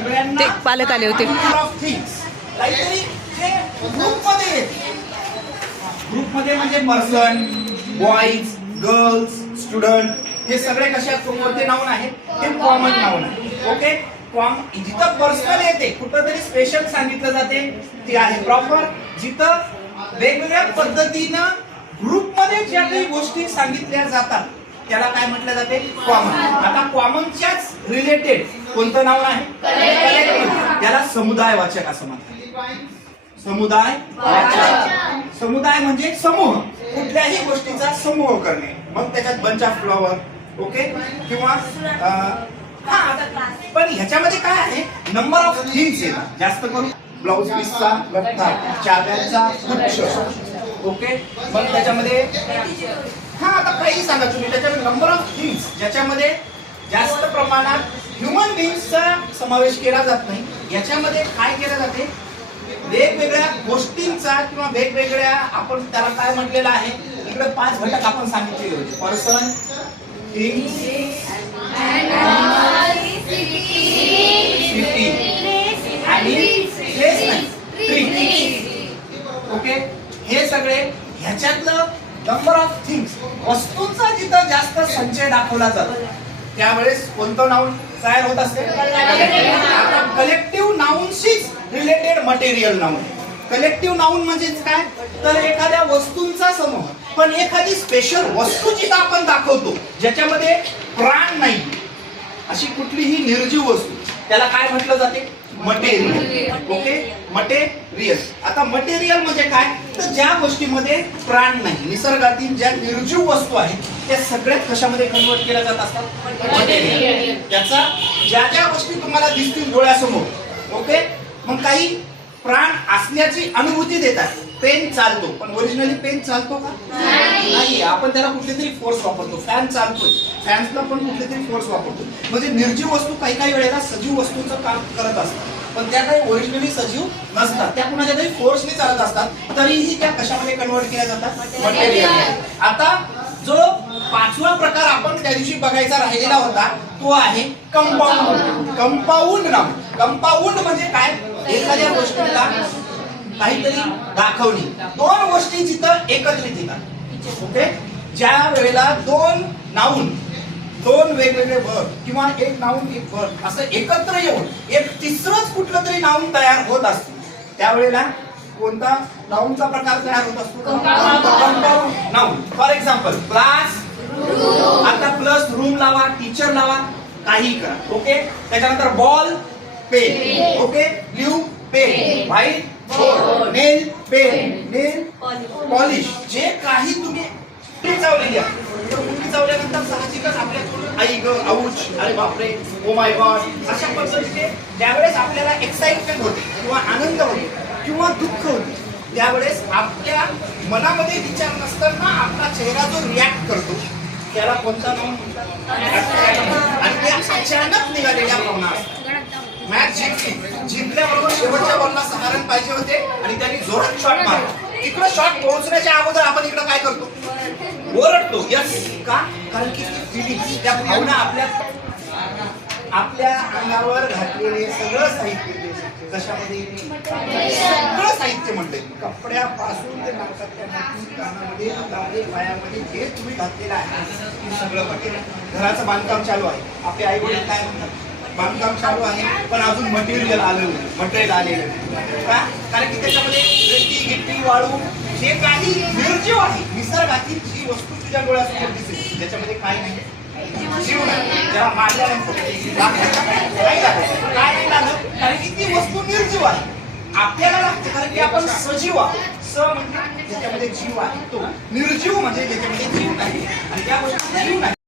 सगळ्यांना ते पालक आले होते. काहीतरी जे ग्रुपमध्ये येते. ग्रुपमध्ये म्हणजे पर्सन, बॉईज, गर्ल्स, स्टुडंट हे सगळे कशा कोणते नाऊन आहेत? हे कॉमन नाऊन आहे. ओके. जिथं पर्सनल येते कुठंतरी स्पेशल सांगितलं जाते ते आहे प्रॉपर. जिथं वेगवेगळ्या पद्धतीनं ग्रुपमध्ये ज्या काही गोष्टी सांगितल्या जातात त्याला काय म्हटलं जाते? कॉमन. आता कॉमनच्याच रिलेटेड कोणतं नाऊन आहे? कलेक्टिव्ह. त्याला समुदायवाचक असं म्हणतात. समुदाय वाचक. समुदाय म्हणजे समूह, कुठल्याही गोष्टीचा समूह करणे. मग त्याच्यात बंच ऑफ फ्लॉवर, ओके, किंवा पण ह्याच्यामध्ये काय आहे? नंबर ऑफ थिंग्स येतात जास्त करून. ब्लाउज पीसचा गठ्ठा, चाव्यांचा गुच्छ, ओके. मग त्याच्यामध्ये आता काही सांगा तुम्ही. त्याच्यामध्ये नंबर ऑफ थिंग्स ज्याच्यामध्ये जास्त प्रमाणात ह्युमन बीइंगचा समावेश केला जात नाही. याच्यामध्ये काय केलं जाते? वेगवेगळ्या गोष्टींचा किंवा वेगवेगळ्या, आपण त्याला काय म्हटलेलं आहे? इकडे 5 घटक आपण सांगितलेले होते. पर्सन, थिंग्स, सिटी आणि प्लेस नाही, ओके. हे सगळे ह्याच्यातलं नंबर ऑफ थिंग्स, वस्तूंचा जिथं जास्त संचय दाखवला जातो त्यावेळेस कोणतं नाऊन तयार होत असते? कलेक्टिव्ह नाऊनशीच related material noun. Collective noun म्हणजेच काय? तर एखाद्या वस्तूंचा समूह. पण एखादी स्पेशल वस्तू जिथं आपण दाखवतो ज्याच्यामध्ये प्राण नाही, अशी कुठलीही निर्जीव वस्तू, त्याला काय म्हटलं जाते? मटेरियल. ओके. मटेरियल. आता मटेरियल म्हणजे काय? तर ज्या गोष्टीमध्ये प्राण नाही, निसर्गातील ज्या निर्जीव वस्तू आहेत त्या सगळ्यात कशामध्ये कन्वर्ट केल्या जात असतात? मटेरियल. त्याचा ज्या ज्या गोष्टी तुम्हाला दिसतील डोळ्यासमोर, ओके, मग काही प्राण असल्याची अनुभूती देतात. पेन चालतो, पण ओरिजिनली पेन चालतो का? नाही. आपण त्याला कुठली तरी फोर्स वापरतो. फॅन चालतोय, फॅन्सला पण कुठली तरी फोर्स वापरतो. म्हणजे निर्जीव वस्तू काही काही वेळेला सजीव वस्तूंचं काम करत असतात, पण त्या काही ओरिजिनली सजीव नसतात. त्या कुणाच्या तरी फोर्सने चालत असतात, तरीही त्या कशामध्ये कन्वर्ट केल्या जातात? मटेरियल. आता जो 5वा प्रकार आपण त्या दिवशी बघायचा राहिलेला होता तो आहे कंपाऊंड. Compound noun. कंपाऊंड म्हणजे काय? एखाद्या गोष्टीला काहीतरी दाखवणे. 2 गोष्टी जिथं एकत्रित येतात, ओके. ज्या वेळेला 2 नाऊन, 2 वेगवेगळे वर्ड किंवा एक नाऊन एक वर्ड असं एकत्र येऊन एक तिसरंच कुठलं तरी नाऊन तयार होत असतं, त्यावेळेला कोणता नाऊनचा प्रकार तयार होत असतो? Compound noun. For example class, आता प्लस रूम लावा, टीचर लावा, काही करा, ओके. त्याच्यानंतर ball, pen, okay. Blue pen, white board, nail pen, nail polish. जे काही तुम्ही चावलेली आहे, कुठली चावल्यानंतर साहजिकच आपल्या आई ग, आऊच, अरे बापरे, ओ माय गॉड, अशा पद्धतीने ज्यावेळेस आपल्याला एक्साइटमेंट होते किंवा आनंद होते किंवा दुःख होते त्यावेळेस आपल्या मनामध्ये विचार नसताना आपला चेहरा जो रिॲक्ट करतो त्याला कोणता नाऊन म्हणतात? आणि त्या अचानक निघालेल्या भावना असतात. मॅच जिंकली, जिंकल्याबरोबर शेवटच्या बॉलला 6 रन पाहिजे होते आणि त्यांनी जोरात शॉट मारला. इकडे शॉट पोहोचण्याच्या अगोदर आपण इकडे काय करतो? ओरडतो. यस. का? कारण की फिलिंग, त्या भावना आपल्या अंगावर घातलेले सगळं साहित्य कशामध्ये? सगळं साहित्य म्हणते. कपड्यापासून ते नाकातल्या कानामध्ये, हातामध्ये, पायामध्ये जे तुम्ही घातलेलं आहे सगळं मटेरियल. घराचं बांधकाम चालू आहे, आपले आई वडील काय म्हणतात? बांधकाम चालू आहे पण अजून मटेरियल आलेलं नाही, मटेरियल आलेलं नाही. का? कारण की त्याच्यामध्ये रेती, गिट्टी, वाळू जे काही निर्जीव आहे, निसर्गातील जी वस्तू तुझ्या डोळ्यासमोर दिसेल त्याच्यामध्ये काय नाही, जीव नाही. जेव्हा मारल्यानंतर काय लागत? कारण की ती वस्तू निर्जीव आहे. आपल्याला लागते कारण की आपण सजीव आहोत. स म्हणजे ज्याच्यामध्ये जीव आहे तो, निर्जीव म्हणजे ज्याच्यामध्ये जीव नाही आणि त्या गोष्टी जीव नाही.